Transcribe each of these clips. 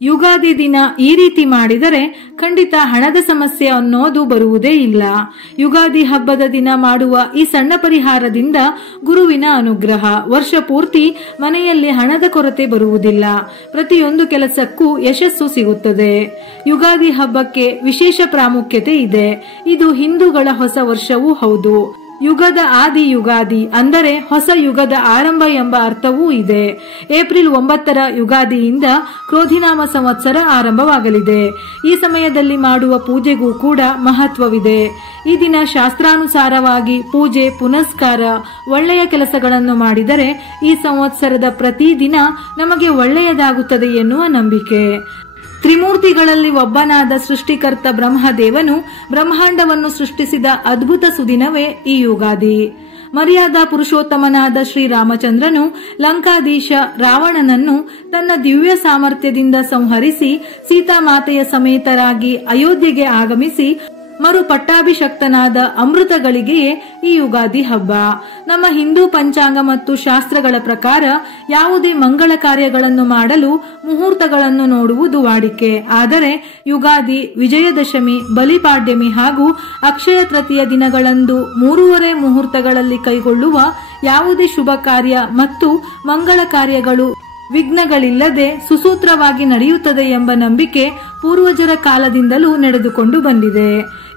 ಯುಗಾದಿ ದಿನ ಈ ರೀತಿ ಮಾಡಿದರೆ ಖಂಡಿತ ಹಣದ ಸಮಸ್ಯೆ ಅನ್ನೋದು ಬರುವುದೇ ಇಲ್ಲ. ಯುಗಾದಿ ಹಬ್ಬದ ದಿನ ಮಾಡುವ ಈ ಸಣ್ಣ ಪರಿಹಾರದಿಂದ ಗುರುವಿನ ಅನುಗ್ರಹ ವರ್ಷ ಪೂರ್ತಿ ಮನೆಯಲ್ಲಿ ಹಣದ ಕೊರತೆ ಬರುವುದಿಲ್ಲ. ಪ್ರತಿಯೊಂದು ಕೆಲಸಕ್ಕೂ ಯಶಸ್ಸು ಸಿಗುತ್ತದೆ. ಯುಗಾದಿ ಹಬ್ಬಕ್ಕೆ ವಿಶೇಷ ಪ್ರಾಮುಖ್ಯತೆ ಇದೆ. ಇದು ಹಿಂದೂಗಳ ಹೊಸ ವರ್ಷವೂ ಹೌದು. ಯುಗದ ಆದಿ ಯುಗಾದಿ ಅಂದರೆ ಹೊಸ ಯುಗದ ಆರಂಭ ಎಂಬ ಅರ್ಥವೂ ಇದೆ. ಏಪ್ರಿಲ್ 9ರ ಯುಗಾದಿಯಿಂದ ಕ್ರೋಧಿನಾಮ ಸಂವತ್ಸರ ಆರಂಭವಾಗಲಿದೆ. ಈ ಸಮಯದಲ್ಲಿ ಮಾಡುವ ಪೂಜೆಗೂ ಕೂಡ ಮಹತ್ವವಿದೆ. ಈ ದಿನ ಶಾಸ್ತ್ರಾನುಸಾರವಾಗಿ ಪೂಜೆ ಪುನಸ್ಕಾರ ಒಳ್ಳೆಯ ಕೆಲಸಗಳನ್ನು ಮಾಡಿದರೆ ಈ ಸಂವತ್ಸರದ ಪ್ರತಿ ದಿನ ನಮಗೆ ಒಳ್ಳೆಯದಾಗುತ್ತದೆ ಎನ್ನುವ ನಂಬಿಕೆ. ತ್ರಿಮೂರ್ತಿಗಳಲ್ಲಿ ಒಬ್ಬನಾದ ಸೃಷ್ಟಿಕರ್ತ ಬ್ರಹ್ಮದೇವನು ಬ್ರಹ್ಮಾಂಡವನ್ನು ಸೃಷ್ಟಿಸಿದ ಅದ್ಭುತ ಸುದಿನವೇ ಈ ಯುಗಾದಿ. ಮರ್ಯಾದಾ ಪುರುಷೋತ್ತಮನಾದ ಶ್ರೀರಾಮಚಂದ್ರನು ಲಂಕಾಧೀಶ ರಾವಣನನ್ನು ತನ್ನ ದಿವ್ಯ ಸಾಮರ್ಥ್ಯದಿಂದ ಸಂಹರಿಸಿ ಸೀತಾಮಾತೆಯ ಸಮೇತರಾಗಿ ಅಯೋಧ್ಯೆಗೆ ಆಗಮಿಸಿ ಮರು ಪಟ್ಟಾಭಿಷಕ್ತನಾದ ಅಮೃತಗಳಿಗೆಯೇ ಈ ಯುಗಾದಿ ಹಬ್ಬ. ನಮ್ಮ ಹಿಂದೂ ಪಂಚಾಂಗ ಮತ್ತು ಶಾಸ್ತ್ರಗಳ ಪ್ರಕಾರ ಯಾವುದೇ ಮಂಗಳ ಕಾರ್ಯಗಳನ್ನು ಮಾಡಲು ಮುಹೂರ್ತಗಳನ್ನು ನೋಡುವುದು ವಾಡಿಕೆ. ಆದರೆ ಯುಗಾದಿ, ವಿಜಯದಶಮಿ, ಬಲಿಪಾಡ್ಯಮಿ ಹಾಗೂ ಅಕ್ಷಯ ತೃತೀಯ ದಿನಗಳಂದು 3:30 ಮುಹೂರ್ತಗಳಲ್ಲಿ ಕೈಗೊಳ್ಳುವ ಯಾವುದೇ ಶುಭ ಕಾರ್ಯ ಮತ್ತು ಮಂಗಳ ಕಾರ್ಯಗಳು ವಿಘ್ನಗಳಿಲ್ಲದೆ ಸುಸೂತ್ರವಾಗಿ ನಡೆಯುತ್ತದೆ ಎಂಬ ನಂಬಿಕೆ ಪೂರ್ವಜರ ಕಾಲದಿಂದಲೂ ನಡೆದುಕೊಂಡು ಬಂದಿದೆ.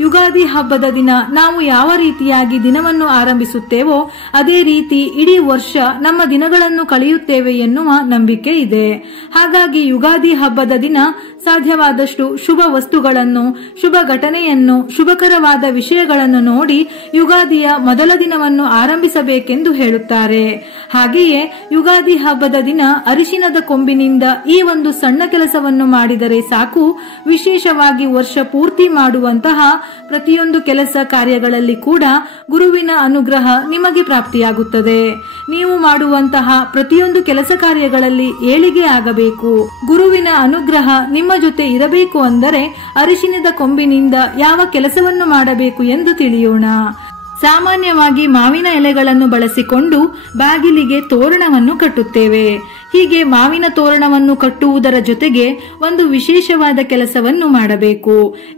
ಯುಗಾದಿ ಹಬ್ಬದ ದಿನ ನಾವು ಯಾವ ರೀತಿಯಾಗಿ ದಿನವನ್ನು ಆರಂಭಿಸುತ್ತೇವೋ ಅದೇ ರೀತಿ ಇಡೀ ವರ್ಷ ನಮ್ಮ ದಿನಗಳನ್ನು ಕಳೆಯುತ್ತೇವೆ ಎನ್ನುವ ನಂಬಿಕೆ ಇದೆ. ಹಾಗಾಗಿ ಯುಗಾದಿ ಹಬ್ಬದ ದಿನ ಸಾಧ್ಯವಾದಷ್ಟು ಶುಭ ವಸ್ತುಗಳನ್ನು, ಶುಭ ಘಟನೆಯನ್ನು, ಶುಭಕರವಾದ ವಿಷಯಗಳನ್ನು ನೋಡಿ ಯುಗಾದಿಯ ಮೊದಲ ದಿನವನ್ನು ಆರಂಭಿಸಬೇಕೆಂದು ಹೇಳುತ್ತಾರೆ. ಹಾಗೆಯೇ ಯುಗಾದಿ ಹಬ್ಬದ ದಿನ ಅರಿಶಿನದ ಕೊಂಬಿನಿಂದ ಈ ಒಂದು ಸಣ್ಣ ಕೆಲಸವನ್ನು ಮಾಡಿದರೆ ಸಾಕು. ವಿಶೇಷವಾಗಿ ವರ್ಷ ಪೂರ್ತಿ ಮಾಡುವಂತಹ ಪ್ರತಿಯೊಂದು ಕೆಲಸ ಕಾರ್ಯಗಳಲ್ಲಿ ಕೂಡ ಗುರುವಿನ ಅನುಗ್ರಹ ನಿಮಗೆ ಪ್ರಾಪ್ತಿಯಾಗುತ್ತದೆ. ನೀವು ಮಾಡುವಂತಹ ಪ್ರತಿಯೊಂದು ಕೆಲಸ ಕಾರ್ಯಗಳಲ್ಲಿ ಏಳಿಗೆ ಆಗಬೇಕು, ಗುರುವಿನ ಅನುಗ್ರಹ ನಿಮ್ಮ ಜೊತೆ ಇರಬೇಕು ಅಂದರೆ ಅರಿಶಿನದ ಕೊಂಬಿನಿಂದ ಯಾವ ಕೆಲಸವನ್ನು ಮಾಡಬೇಕು ಎಂದು ತಿಳಿಯೋಣ. ಸಾಮಾನ್ಯವಾಗಿ ಮಾವಿನ ಎಲೆಗಳನ್ನು ಬಳಸಿಕೊಂಡು ಬಾಗಿಲಿಗೆ ತೋರಣವನ್ನು ಕಟ್ಟುತ್ತೇವೆ. ಹೀಗೆ ಮಾವಿನ ತೋರಣವನ್ನು ಕಟ್ಟುವುದರ ಜೊತೆಗೆ ಒಂದು ವಿಶೇಷವಾದ ಕೆಲಸವನ್ನು ಮಾಡಬೇಕು.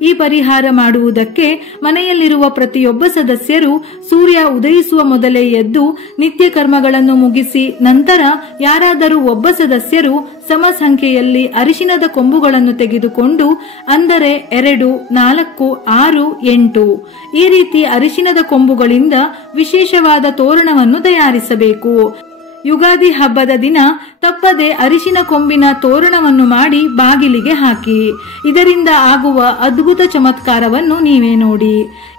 ಈ ಪರಿಹಾರ ಮಾಡುವುದಕ್ಕೆ ಮನೆಯಲ್ಲಿರುವ ಪ್ರತಿಯೊಬ್ಬ ಸದಸ್ಯರು ಸೂರ್ಯ ಉದಯಿಸುವ ಮೊದಲೇ ಎದ್ದು ನಿತ್ಯ ಕರ್ಮಗಳನ್ನು ಮುಗಿಸಿ ನಂತರ ಯಾರಾದರೂ ಒಬ್ಬ ಸದಸ್ಯರು ಸಮ ಸಂಖ್ಯೆಯಲ್ಲಿ ಅರಿಶಿನದ ಕೊಂಬುಗಳನ್ನು ತೆಗೆದುಕೊಂಡು ಅಂದರೆ 2, 4, 6, 8 ಈ ರೀತಿ ಅರಿಶಿನದ ಕೊಂಬುಗಳಿಂದ ವಿಶೇಷವಾದ ತೋರಣವನ್ನು ತಯಾರಿಸಬೇಕು. ಯುಗಾದಿ ಹಬ್ಬದ ದಿನ ತಪ್ಪದೆ ಅರಿಶಿನ ಕೊಂಬಿನ ತೋರಣವನ್ನು ಮಾಡಿ ಬಾಗಿಲಿಗೆ ಹಾಕಿ. ಇದರಿಂದ ಆಗುವ ಅದ್ಭುತ ಚಮತ್ಕಾರವನ್ನು ನೀವೇ ನೋಡಿ.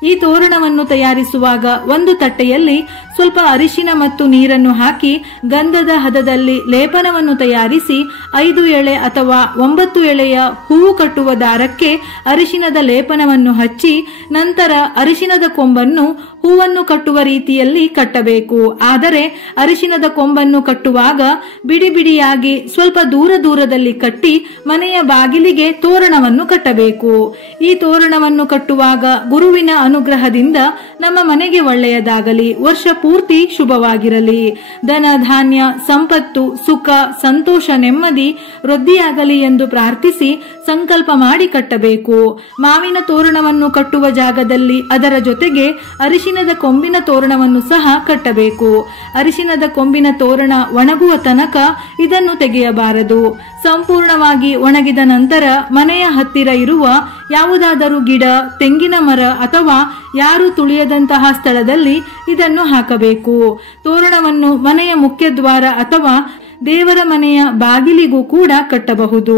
ಈ ತೋರಣವನ್ನು ತಯಾರಿಸುವಾಗ ಒಂದು ತಟ್ಟೆಯಲ್ಲಿ ಸ್ವಲ್ಪ ಅರಿಶಿನ ಮತ್ತು ನೀರನ್ನು ಹಾಕಿ ಗಂಧದ ಹದದಲ್ಲಿ ಲೇಪನವನ್ನು ತಯಾರಿಸಿ 5 ಎಳೆ ಅಥವಾ 9 ಎಳೆಯ ಹೂವು ಕಟ್ಟುವ ದಾರಕ್ಕೆ ಅರಿಶಿನದ ಲೇಪನವನ್ನು ಹಚ್ಚಿ ನಂತರ ಅರಿಶಿನದ ಕೊಂಬನ್ನು ಹೂವನ್ನು ಕಟ್ಟುವ ರೀತಿಯಲ್ಲಿ ಕಟ್ಟಬೇಕು. ಆದರೆ ಅರಿಶಿನದ ಕೊಂಬನ್ನು ಕಟ್ಟುವಾಗ ಬಿಡಿ ಬಿಡಿಯಾಗಿ ಸ್ವಲ್ಪ ದೂರದಲ್ಲಿ ಕಟ್ಟಿ ಮನೆಯ ಬಾಗಿಲಿಗೆ ತೋರಣವನ್ನು ಕಟ್ಟಬೇಕು. ಈ ತೋರಣವನ್ನು ಕಟ್ಟುವಾಗ ಗುರುವಿನ ಅನುಗ್ರಹದಿಂದ ನಮ್ಮ ಮನೆಗೆ ಒಳ್ಳೆಯದಾಗಲಿ, ವರ್ಷ ಪೂರ್ತಿ ಶುಭವಾಗಿರಲಿ, ಧನ ಧಾನ್ಯ ಸಂಪತ್ತು ಸುಖ ಸಂತೋಷ ನೆಮ್ಮದಿ ವೃದ್ಧಿಯಾಗಲಿ ಎಂದು ಪ್ರಾರ್ಥಿಸಿ ಸಂಕಲ್ಪ ಮಾಡಿ ಕಟ್ಟಬೇಕು. ಮಾವಿನ ತೋರಣವನ್ನು ಕಟ್ಟುವ ಜಾಗದಲ್ಲಿ ಅದರ ಜೊತೆಗೆ ಅರಿಶಿನದ ಕೊಂಬಿನ ತೋರಣವನ್ನು ಸಹ ಕಟ್ಟಬೇಕು. ಅರಿಶಿನದ ಕೊಂಬಿನ ತೋರಣ ಒಣಗುವ ತನಕ ಇದನ್ನು ತೆಗೆಯಬಾರದು. ಸಂಪೂರ್ಣವಾಗಿ ಒಣಗಿದ ನಂತರ ಮನೆಯ ಹತ್ತಿರ ಇರುವ ಯಾವುದಾದರೂ ಗಿಡ, ತೆಂಗಿನ ಮರ ಅಥವಾ ಯಾರು ತುಳಿಯದಂತಹ ಸ್ಥಳದಲ್ಲಿ ಇದನ್ನು ಹಾಕಬೇಕು. ತೋರಣವನ್ನು ಮನೆಯ ಮುಖ್ಯ ದ್ವಾರ ಅಥವಾ ದೇವರ ಮನೆಯ ಬಾಗಿಲಿಗೂ ಕೂಡ ಕಟ್ಟಬಹುದು.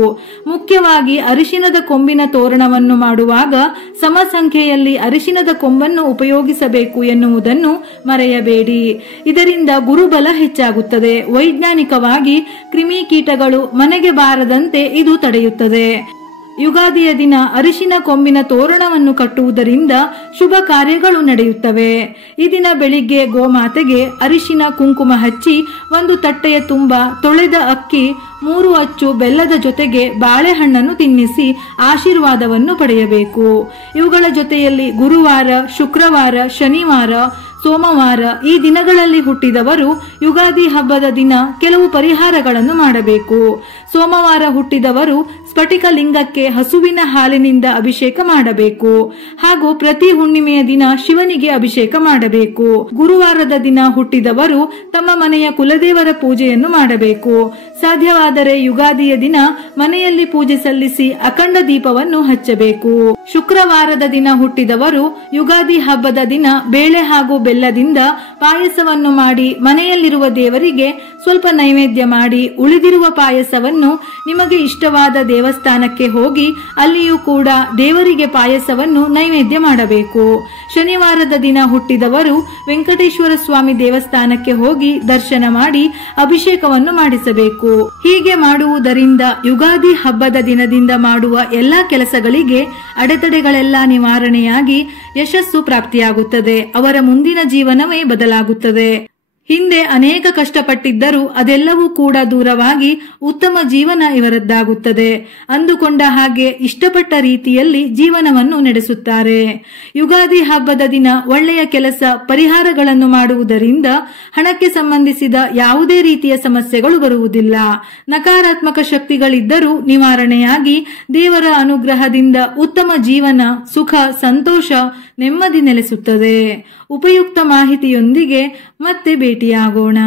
ಮುಖ್ಯವಾಗಿ ಅರಿಶಿನದ ಕೊಂಬಿನ ತೋರಣವನ್ನು ಮಾಡುವಾಗ ಸಮ ಸಂಖ್ಯೆಯಲ್ಲಿ ಅರಿಶಿನದ ಕೊಂಬನ್ನು ಉಪಯೋಗಿಸಬೇಕು ಎನ್ನುವುದನ್ನು ಮರೆಯಬೇಡಿ. ಇದರಿಂದ ಗುರುಬಲ ಹೆಚ್ಚಾಗುತ್ತದೆ. ವೈಜ್ಞಾನಿಕವಾಗಿ ಕ್ರಿಮಿಕೀಟಗಳು ಮನೆಗೆ ಬಾರದಂತೆ ಇದು ತಡೆಯುತ್ತದೆ. ಯುಗಾದಿಯ ದಿನ ಅರಿಶಿನ ಕೊಂಬಿನ ತೋರಣವನ್ನು ಕಟ್ಟುವುದರಿಂದ ಶುಭ ಕಾರ್ಯಗಳು ನಡೆಯುತ್ತವೆ. ಈ ದಿನ ಬೆಳಿಗ್ಗೆ ಗೋಮಾತೆಗೆ ಅರಿಶಿನ ಕುಂಕುಮ ಹಚ್ಚಿ ಒಂದು ತಟ್ಟೆಯ ತುಂಬ ತೊಳೆದ ಅಕ್ಕಿ, 3 ಅಚ್ಚು ಬೆಲ್ಲದ ಜೊತೆಗೆ ಬಾಳೆಹಣ್ಣನ್ನು ತಿನ್ನಿಸಿ ಆಶೀರ್ವಾದವನ್ನು ಪಡೆಯಬೇಕು. ಇವುಗಳ ಜೊತೆಯಲ್ಲಿ ಗುರುವಾರ, ಶುಕ್ರವಾರ, ಶನಿವಾರ, ಸೋಮವಾರ ಈ ದಿನಗಳಲ್ಲಿ ಹುಟ್ಟಿದವರು ಯುಗಾದಿ ಹಬ್ಬದ ದಿನ ಕೆಲವು ಪರಿಹಾರಗಳನ್ನು ಮಾಡಬೇಕು. ಸೋಮವಾರ ಹುಟ್ಟಿದವರು ಸ್ಫಟಿಕ ಲಿಂಗಕ್ಕೆ ಹಸುವಿನ ಹಾಲಿನಿಂದ ಅಭಿಷೇಕ ಮಾಡಬೇಕು ಹಾಗೂ ಪ್ರತಿ ಹುಣ್ಣಿಮೆಯ ದಿನ ಶಿವನಿಗೆ ಅಭಿಷೇಕ ಮಾಡಬೇಕು. ಗುರುವಾರದ ದಿನ ಹುಟ್ಟಿದವರು ತಮ್ಮ ಮನೆಯ ಕುಲದೇವರ ಪೂಜೆಯನ್ನು ಮಾಡಬೇಕು. ಸಾಧ್ಯವಾದರೆ ಯುಗಾದಿಯ ದಿನ ಮನೆಯಲ್ಲಿ ಪೂಜೆ ಸಲ್ಲಿಸಿ ಅಖಂಡ ದೀಪವನ್ನು ಹಚ್ಚಬೇಕು. ಶುಕ್ರವಾರದ ದಿನ ಹುಟ್ಟಿದವರು ಯುಗಾದಿ ಹಬ್ಬದ ದಿನ ಬೇಳೆ ಹಾಗೂ ಬೆಲ್ಲದಿಂದ ಪಾಯಸವನ್ನು ಮಾಡಿ ಮನೆಯಲ್ಲಿರುವ ದೇವರಿಗೆ ಸ್ವಲ್ಪ ನೈವೇದ್ಯ ಮಾಡಿ ಉಳಿದಿರುವ ಪಾಯಸವನ್ನು ನಿಮಗೆ ಇಷ್ಟವಾದ ದೇವಸ್ಥಾನಕ್ಕೆ ಹೋಗಿ ಅಲ್ಲಿಯೂ ಕೂಡ ದೇವರಿಗೆ ಪಾಯಸವನ್ನು ನೈವೇದ್ಯ ಮಾಡಬೇಕು. ಶನಿವಾರದ ದಿನ ಹುಟ್ಟಿದವರು ವೆಂಕಟೇಶ್ವರ ಸ್ವಾಮಿ ದೇವಸ್ಥಾನಕ್ಕೆ ಹೋಗಿ ದರ್ಶನ ಮಾಡಿ ಅಭಿಷೇಕವನ್ನು ಮಾಡಿಸಬೇಕು. ಹೀಗೆ ಮಾಡುವುದರಿಂದ ಯುಗಾದಿ ಹಬ್ಬದ ದಿನದಿಂದ ಮಾಡುವ ಎಲ್ಲಾ ಕೆಲಸಗಳಿಗೆ ಅಡೆತಡೆಗಳೆಲ್ಲ ನಿವಾರಣೆಯಾಗಿ ಯಶಸ್ಸು ಪ್ರಾಪ್ತಿಯಾಗುತ್ತದೆ. ಅವರ ಮುಂದಿನ ಜೀವನವೇ ಬದಲಾಗುತ್ತದೆ. ಹಿಂದೆ ಅನೇಕ ಕಷ್ಟಪಟ್ಟಿದ್ದರೂ ಅದೆಲ್ಲವೂ ಕೂಡ ದೂರವಾಗಿ ಉತ್ತಮ ಜೀವನ ಇವರದ್ದಾಗುತ್ತದೆ. ಅಂದುಕೊಂಡ ಹಾಗೆ ಇಷ್ಟಪಟ್ಟ ರೀತಿಯಲ್ಲಿ ಜೀವನವನ್ನು ನಡೆಸುತ್ತಾರೆ. ಯುಗಾದಿ ಹಬ್ಬದ ದಿನ ಒಳ್ಳೆಯ ಕೆಲಸ ಪರಿಹಾರಗಳನ್ನು ಮಾಡುವುದರಿಂದ ಹಣಕ್ಕೆ ಸಂಬಂಧಿಸಿದ ಯಾವುದೇ ರೀತಿಯ ಸಮಸ್ಯೆಗಳು ಬರುವುದಿಲ್ಲ. ನಕಾರಾತ್ಮಕ ಶಕ್ತಿಗಳಿದ್ದರೂ ನಿವಾರಣೆಯಾಗಿ ದೇವರ ಅನುಗ್ರಹದಿಂದ ಉತ್ತಮ ಜೀವನ, ಸುಖ, ಸಂತೋಷ, ನೆಮ್ಮದಿ ನೆಲೆಸುತ್ತದೆ. ಉಪಯುಕ್ತ ಮಾಹಿತಿಯೊಂದಿಗೆ ಮತ್ತೆ ಭೇಟಿಯಾಗೋಣ.